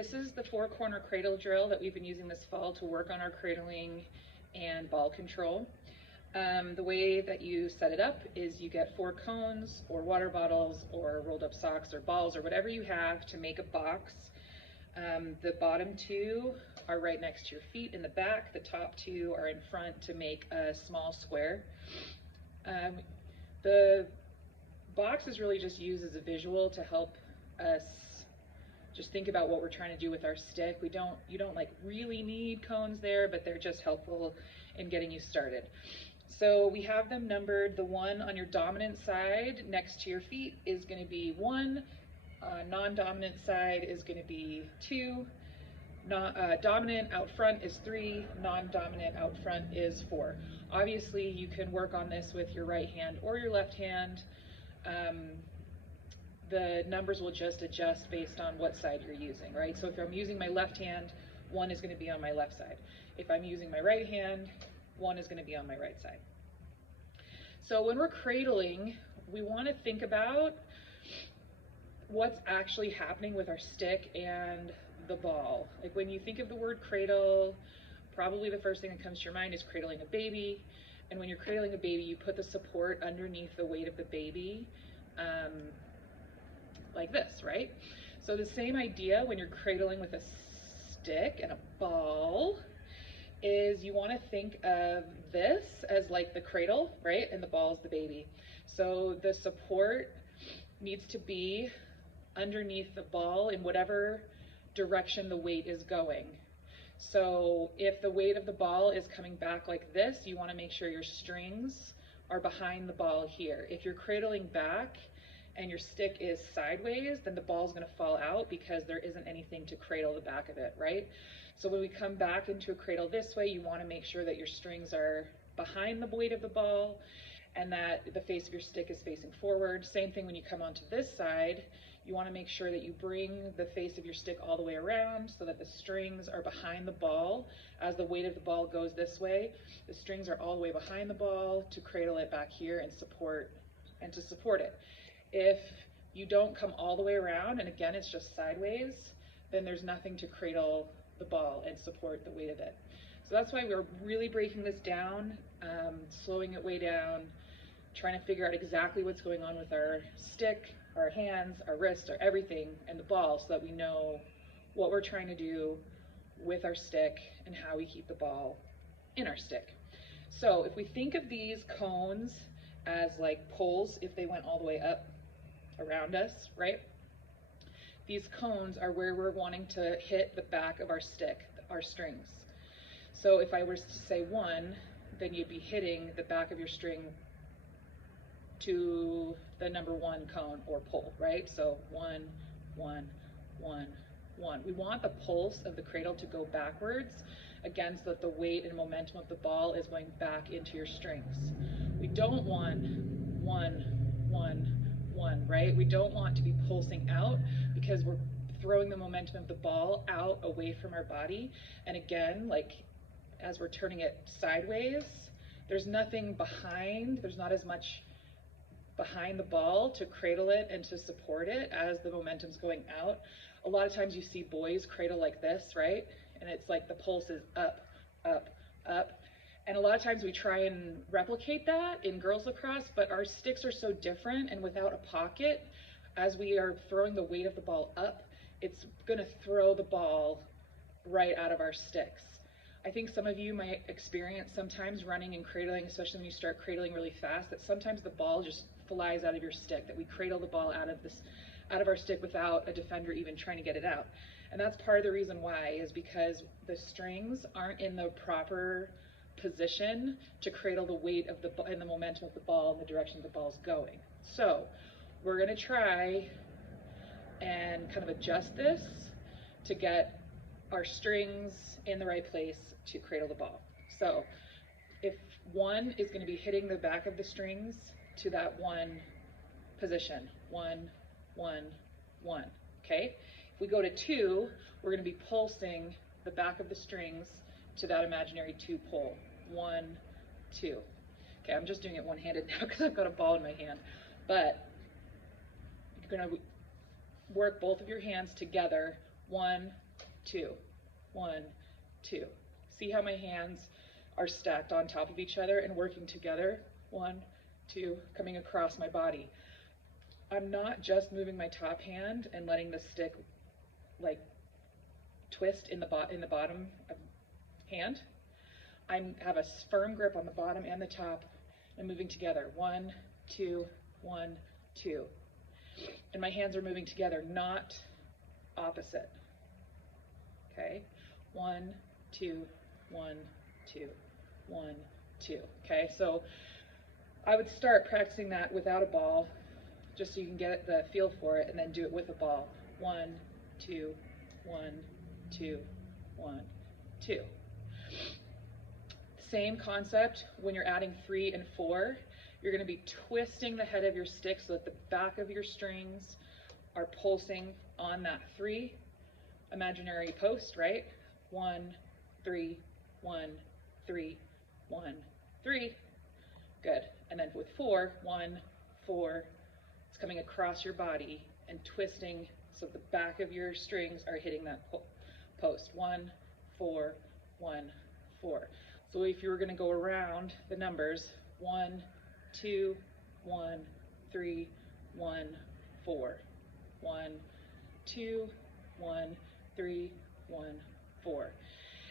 This is the 4-corner cradle drill that we've been using this fall to work on our cradling and ball control. The way that you set it up is you get 4 cones or water bottles or rolled up socks or balls or whatever you have to make a box. The bottom 2 are right next to your feet in the back. The top 2 are in front to make a small square. The box is really just used as a visual to help us just think about what we're trying to do with our stick. You don't like really need cones there, but they're just helpful in getting you started. So we have them numbered. The one on your dominant side next to your feet is going to be 1. Non-dominant side is going to be 2. Dominant out front is 3. Non-dominant out front is 4. Obviously, you can work on this with your right hand or your left hand. The numbers will just adjust based on what side you're using, right? So if I'm using my left hand, 1 is going to be on my left side. If I'm using my right hand, 1 is going to be on my right side. So when we're cradling, we want to think about what's actually happening with our stick and the ball. Like when you think of the word cradle, probably the first thing that comes to your mind is cradling a baby. And when you're cradling a baby, you put the support underneath the weight of the baby, like this, right? So the same idea when you're cradling with a stick and a ball is you want to think of this as like the cradle, right? And the ball is the baby. So the support needs to be underneath the ball in whatever direction the weight is going. So if the weight of the ball is coming back like this, you want to make sure your strings are behind the ball here. If you're cradling back and your stick is sideways, then the ball is going to fall out because there isn't anything to cradle the back of it, right? So when we come back into a cradle this way, you want to make sure that your strings are behind the weight of the ball and that the face of your stick is facing forward. Same thing when you come onto this side, you want to make sure that you bring the face of your stick all the way around so that the strings are behind the ball. As the weight of the ball goes this way, the strings are all the way behind the ball to cradle it back here and to support it. If you don't come all the way around, and again, it's just sideways, then there's nothing to cradle the ball and support the weight of it. So that's why we're really breaking this down, slowing it way down, trying to figure out exactly what's going on with our stick, our hands, our wrists, our everything, and the ball so that we know what we're trying to do with our stick and how we keep the ball in our stick. So if we think of these cones as like poles, if they went all the way up around us, right? These cones are where we're wanting to hit the back of our stick, our strings. So if I was to say 1, then you'd be hitting the back of your string to the number 1 cone or pole, right? So 1, 1, 1, 1. We want the pulse of the cradle to go backwards again so that the weight and momentum of the ball is going back into your strings. We don't want 1, 1, 1, right? We don't want to be pulsing out because we're throwing the momentum of the ball out away from our body. And again, like as we're turning it sideways, there's nothing behind, there's not as much behind the ball to cradle it and to support it as the momentum's going out. A lot of times you see boys cradle like this, right? And it's like the pulse is up, up, up. And a lot of times we try and replicate that in girls lacrosse, but our sticks are so different, and without a pocket, as we are throwing the weight of the ball up, it's gonna throw the ball right out of our sticks. I think some of you might experience sometimes running and cradling, especially when you start cradling really fast, that sometimes the ball just flies out of your stick, that we cradle the ball out of our stick without a defender even trying to get it out. And that's part of the reason why, is because the strings aren't in the proper position to cradle the weight of the and the momentum of the ball in the direction the ball's going. So we're going to try and kind of adjust this to get our strings in the right place to cradle the ball. So if 1 is going to be hitting the back of the strings to that 1 position, 1, 1, 1, okay? If we go to 2, we're going to be pulsing the back of the strings to that imaginary 2 pole, 1, 2. Okay, I'm just doing it one-handed now because I've got a ball in my hand, but you're going to work both of your hands together, 1, 2, 1, 2. See how my hands are stacked on top of each other and working together? 1, 2, coming across my body. I'm not just moving my top hand and letting the stick like twist in the bottom of hand. I have a firm grip on the bottom and the top and moving together. 1, 2, 1, 2. And my hands are moving together, not opposite. Okay? 1, 2, 1, 2, 1, 2. Okay, so I would start practicing that without a ball, just so you can get the feel for it, and then do it with a ball. 1, 2, 1, 2, 1, 2. Same concept when you're adding 3 and 4. You're going to be twisting the head of your stick so that the back of your strings are pulsing on that 3 imaginary post, right? 1, 3, 1, 3, 1, 3. Good. And then with 4, 1, 4, it's coming across your body and twisting so the back of your strings are hitting that post. 1, 4, 1, 4. So if you were going to go around the numbers, 1, 2, 1, 3, 1, 4. 1, 2, 1, 3, 1, 4.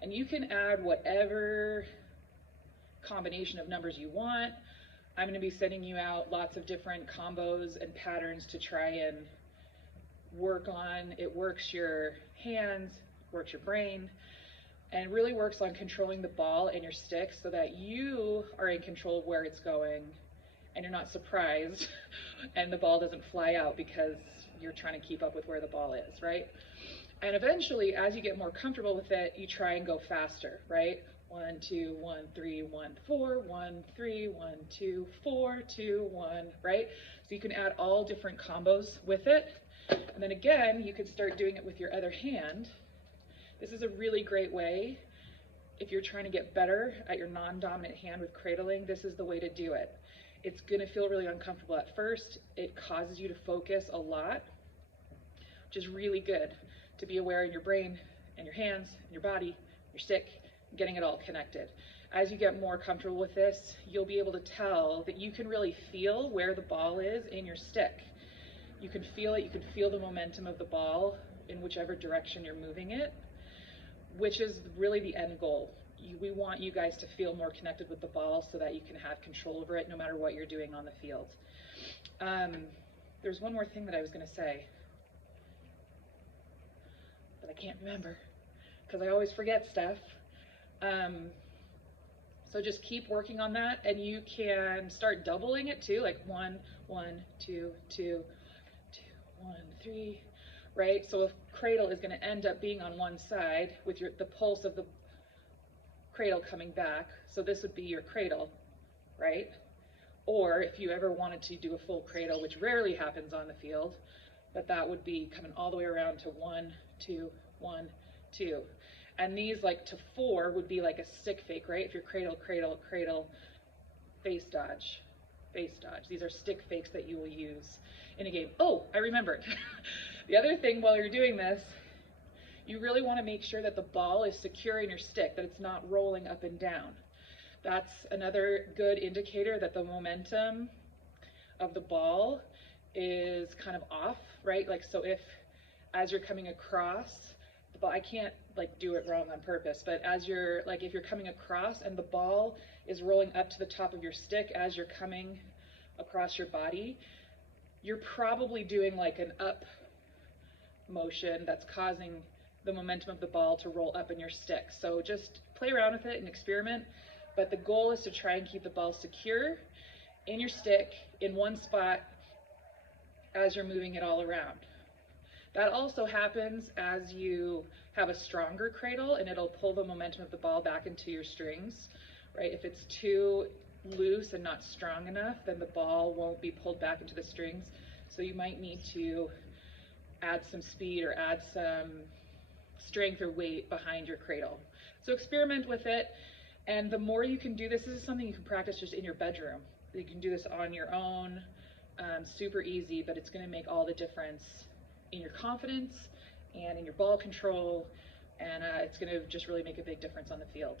And you can add whatever combination of numbers you want. I'm going to be sending you out lots of different combos and patterns to try and work on. It works your hands, works your brain, and really works on controlling the ball and your stick so that you are in control of where it's going and you're not surprised and the ball doesn't fly out because you're trying to keep up with where the ball is, right? And eventually, as you get more comfortable with it, you try and go faster, right? 1, 2, 1, 3, 1, 4, 1, 3, 1, 2, 4, 2, 1, right? So you can add all different combos with it. And then again, you could start doing it with your other hand. This is a really great way. If you're trying to get better at your non-dominant hand with cradling, this is the way to do it. It's gonna feel really uncomfortable at first. It causes you to focus a lot, which is really good to be aware in your brain and your hands and your body, your stick, getting it all connected. As you get more comfortable with this, you'll be able to tell that you can really feel where the ball is in your stick. You can feel it, you can feel the momentum of the ball in whichever direction you're moving it, which is really the end goal. We want you guys to feel more connected with the ball so that you can have control over it no matter what you're doing on the field. There's one more thing that I was gonna say, but I can't remember because I always forget stuff. So just keep working on that, and you can start doubling it too, like 1, 1, 2, 2, 2, 1, 3, right? So if cradle is going to end up being on one side with the pulse of the cradle coming back, so this would be your cradle, right? Or if you ever wanted to do a full cradle, which rarely happens on the field, but that would be coming all the way around to 1, 2, 1, 2. And these, like to 4, would be like a stick fake, right? If you're cradle, cradle, cradle, face dodge, face dodge. These are stick fakes that you will use in a game. Oh, I remembered. The other thing while you're doing this, you really want to make sure that the ball is secure in your stick, that it's not rolling up and down. That's another good indicator that the momentum of the ball is kind of off, right? Like, so if, as you're coming across, I can't like do it wrong on purpose, but as you're like, if you're coming across and the ball is rolling up to the top of your stick as you're coming across your body, you're probably doing like an up motion that's causing the momentum of the ball to roll up in your stick. So just play around with it and experiment, but the goal is to try and keep the ball secure in your stick in one spot as you're moving it all around. That also happens as you have a stronger cradle, and it'll pull the momentum of the ball back into your strings, right? If it's too loose and not strong enough, then the ball won't be pulled back into the strings. So you might need to add some speed or add some strength or weight behind your cradle. So experiment with it, and the more you can do this is something you can practice just in your bedroom. You can do this on your own, super easy, but it's going to make all the difference in your confidence and in your ball control and it's going to just really make a big difference on the field.